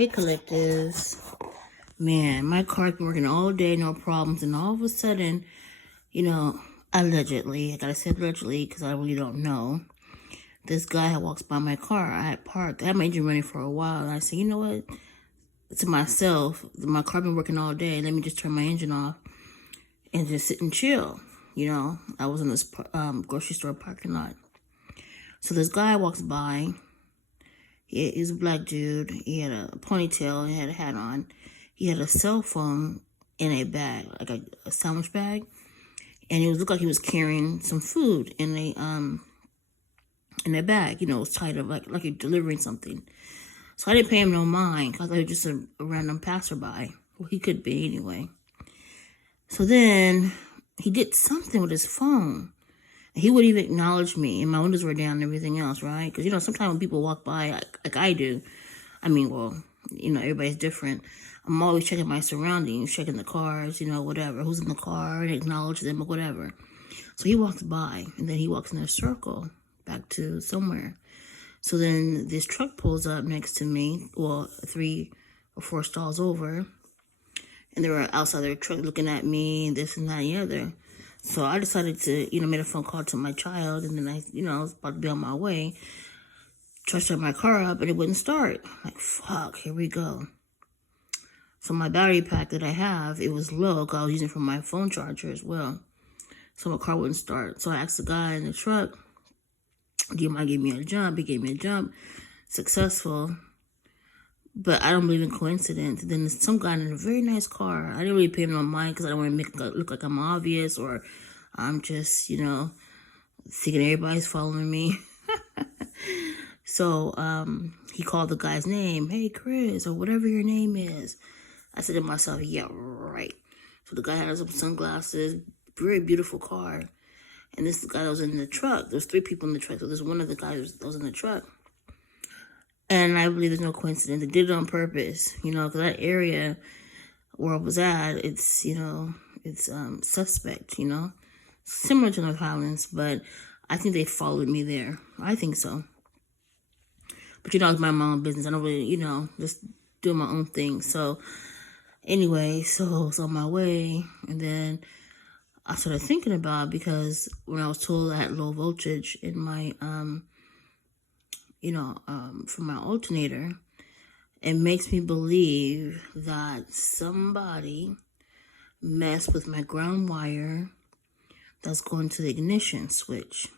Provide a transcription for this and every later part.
Hey, collectives. Man, my car's been working all day, no problems. And all of a sudden, allegedly, I gotta say allegedly because I really don't know. This guy had walks by my car. I had parked. I had my engine running for a while. And I said, you know what? To myself, my car been working all day. Let me just turn my engine off and just sit and chill. I was in this grocery store parking lot. So this guy walks by. He's a black dude. He had a ponytail. He had a hat on. He had a cell phone in a bag, like a sandwich bag, and it looked like he was carrying some food in a bag. It was tied up like he delivering something. So I didn't pay him no mind because I thought he was just a random passerby. Well, he could be anyway. So then he did something with his phone. He wouldn't even acknowledge me, and my windows were down and everything else, right? Because, sometimes when people walk by, like I do, everybody's different. I'm always checking my surroundings, checking the cars, whatever, who's in the car, and acknowledge them or whatever. So he walks by, and then he walks in a circle back to somewhere. So then this truck pulls up next to me, 3 or 4 stalls over, and they were outside their truck looking at me, and this and that and the other. So I decided to, make a phone call to my child, and then I was about to be on my way. Tried to start my car up, and it wouldn't start. Like, fuck, here we go. So my battery pack that I have, it was low, because I was using it for my phone charger as well. So my car wouldn't start. So I asked the guy in the truck, do you mind giving me a jump? He gave me a jump. Successful. But I don't believe in coincidence. Then there's some guy in a very nice car. I didn't really pay him no mind because I don't want to make it look like I'm obvious or I'm just, thinking everybody's following me. So he called the guy's name. Hey, Chris, or whatever your name is. I said to myself, yeah, right. So the guy had some sunglasses, very beautiful car. And this guy that was in the truck. There's 3 people in the truck. So there's one of the guys that was in the truck. And I believe there's no coincidence. They did it on purpose, because that area where I was at, it's, it's suspect, similar to North Highlands, but I think they followed me there. I think so. But, it's my own business. I don't really, just do my own thing. So, anyway, so it's on my way. And then I started thinking about, because when I was told I had low voltage in my, from my alternator, it makes me believe that somebody messed with my ground wire that's going to the ignition switch.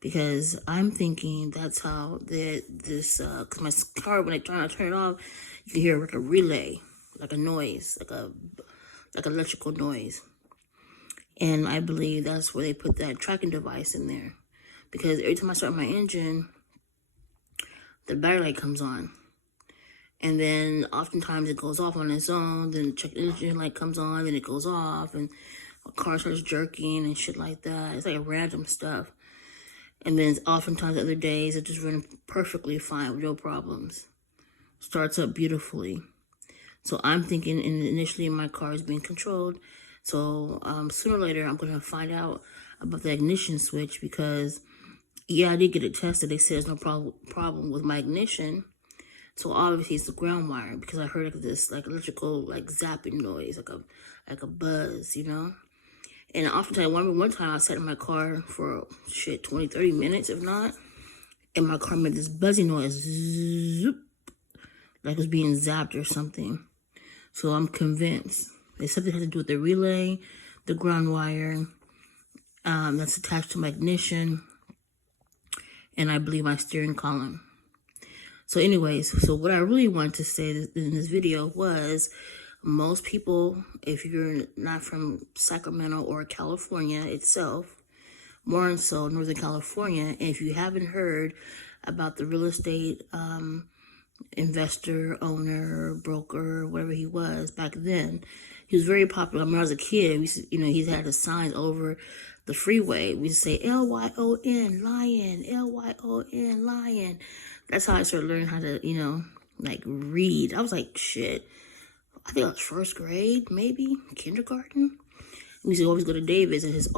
Because I'm thinking that's how because my car, when I turn it off, you can hear like a relay, like a noise, like electrical noise. And I believe that's where they put that tracking device in there. Because every time I start my engine, the battery light comes on. And then oftentimes it goes off on its own. Then the check engine light comes on, then it goes off. And my car starts jerking and shit like that. It's like random stuff. And then oftentimes other days it just runs perfectly fine with no problems. Starts up beautifully. So I'm thinking initially my car is being controlled. So sooner or later I'm going to find out about the ignition switch because... yeah, I did get it tested. They said there's no problem with my ignition. So obviously it's the ground wire because I heard this electrical zapping noise, like a buzz, And oftentimes, one time I sat in my car for 20, 30 minutes, if not, and my car made this buzzy noise, zoop, like it was being zapped or something. So I'm convinced it's something that has to do with the relay, the ground wire, that's attached to my ignition. And I believe my steering column. So anyways, so what I really wanted to say in this video was most people, if you're not from Sacramento or California itself, more and so Northern California, and if you haven't heard about the real estate investor, owner, broker, whatever he was back then, he was very popular. When I was a kid, he's had the signs over the freeway. We used to say Lyon, Lyon, Lyon, Lyon. That's how I started learning how to, read. I was like, shit. I think I was 1st grade, maybe kindergarten. We used to always go to David's and his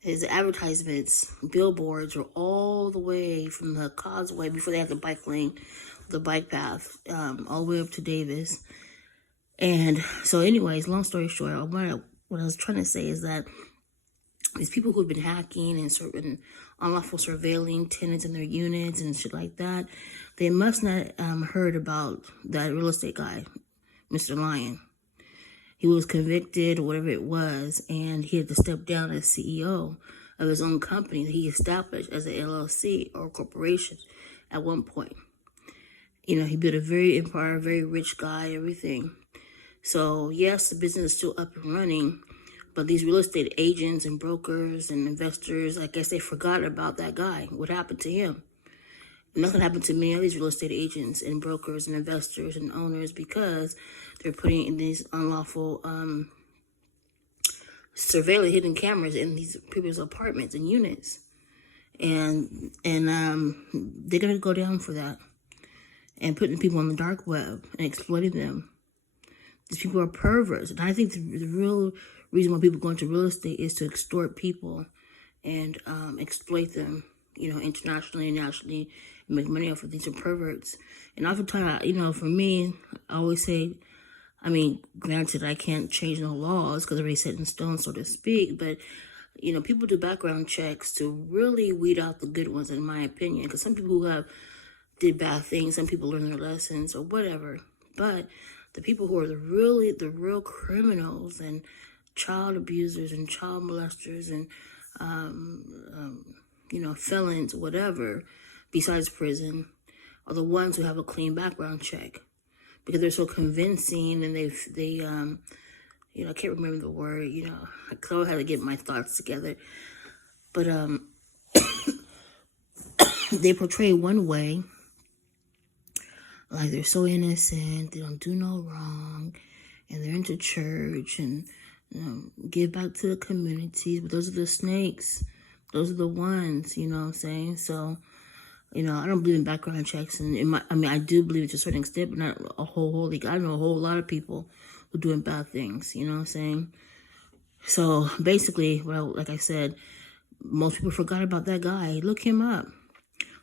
His advertisements, billboards were all the way from the causeway before they had the bike lane, the bike path, all the way up to Davis. And so anyways, long story short, what I was trying to say is that these people who've been hacking and unlawful surveilling tenants in their units and shit like that, they must not heard about that real estate guy, Mr. Lyon. He was convicted or whatever it was, and he had to step down as CEO of his own company that he established as an LLC or a corporation at one point. You know, he built a very empire, very rich guy, everything. So yes, the business is still up and running, but these real estate agents and brokers and investors, I guess they forgot about that guy. What happened to him? Nothing happened to many of these real estate agents and brokers and investors and owners because they're putting in these unlawful surveillance hidden cameras in these people's apartments and units. And they're going to go down for that and putting people on the dark web and exploiting them. These people are perverts. And I think the real reason why people go into real estate is to extort people and exploit them, you know, internationally and nationally, and make money off of these perverts. And oftentimes, you know, for me, I always say, I mean, granted, I can't change no laws because they're already set in stone, so to speak, but, you know, people do background checks to really weed out the good ones, in my opinion, because some people who did bad things, some people learn their lessons or whatever, but the people who are the real criminals and child abusers and child molesters and, you know, felons, whatever, besides prison, are the ones who have a clean background check because they're so convincing and they you know, I can't remember the word, you know, I still had to get my thoughts together, but they portray one way, like they're so innocent, they don't do no wrong, and they're into church and give back to the communities, but those are the snakes. Those are the ones, you know what I'm saying? So, you know, I don't believe in background checks, and I do believe it to a certain extent, but not a wholly. I know a whole lot of people who are doing bad things, you know what I'm saying? So basically, well, like I said, most people forgot about that guy. Look him up.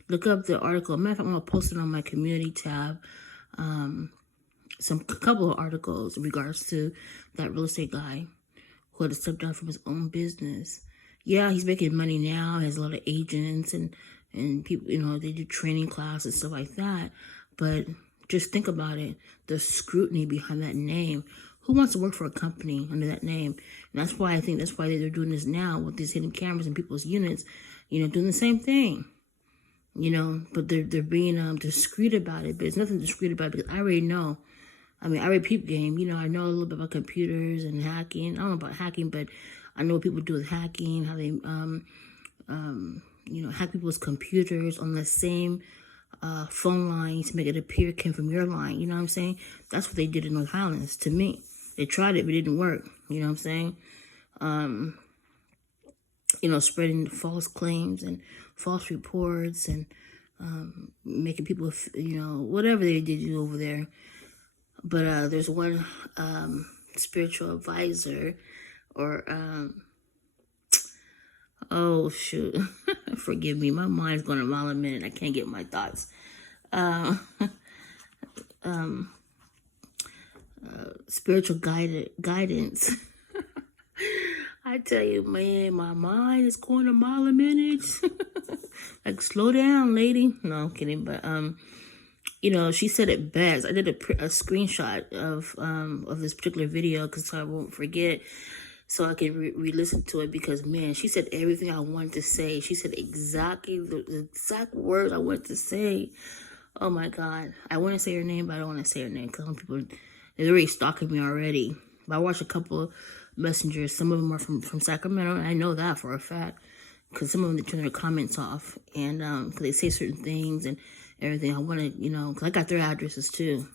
Look up the article. Matter of fact, I'm gonna post it on my community tab. Couple of articles in regards to that real estate guy who had to step down from his own business. Yeah, he's making money now. He has a lot of agents and people, you know, they do training classes and stuff like that. But just think about it. The scrutiny behind that name. Who wants to work for a company under that name? And that's why they're doing this now with these hidden cameras in people's units, you know, doing the same thing. You know, but they're being discreet about it. But there's nothing discreet about it because I already know. I mean, I read Peep Game. You know, I know a little bit about computers and hacking. I don't know about hacking, but I know what people do with hacking, how they, you know, hack people's computers on the same phone line to make it appear it came from your line. You know what I'm saying? That's what they did in North Highlands to me. They tried it, but it didn't work. You know what I'm saying? You know, spreading false claims and false reports and making people, you know, whatever they did do over there. But there's one spiritual advisor or, oh, shoot. Forgive me. My mind's going a mile a minute. I can't get my thoughts. Spiritual guidance. I tell you, man, my mind is going a mile a minute. Like, slow down, lady. No, I'm kidding. But, you know, she said it best. I did a screenshot of this particular video because I won't forget, so I can re-listen to it because, man, she said everything I wanted to say. She said exactly the exact words I wanted to say. Oh, my God. I want to say her name, but I don't want to say her name because some people, they're already stalking me already. But I watched a couple of messengers. Some of them are from Sacramento, and I know that for a fact because some of them, they turn their comments off and because they say certain things and everything. I want to, you know, because I got their addresses too.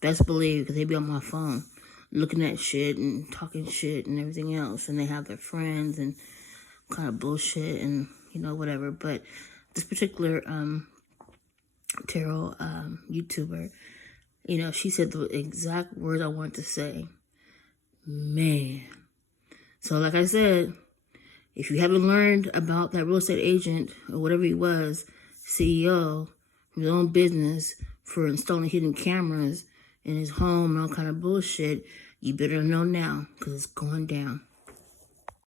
Best believe, because they be on my phone looking at shit and talking shit and everything else. And they have their friends and kind of bullshit and, you know, whatever. But this particular tarot YouTuber, you know, she said the exact words I wanted to say. Man. So like I said, If you haven't learned about that real estate agent or whatever he was, CEO, from his own business for installing hidden cameras in his home and all kind of bullshit, you better know now because it's going down.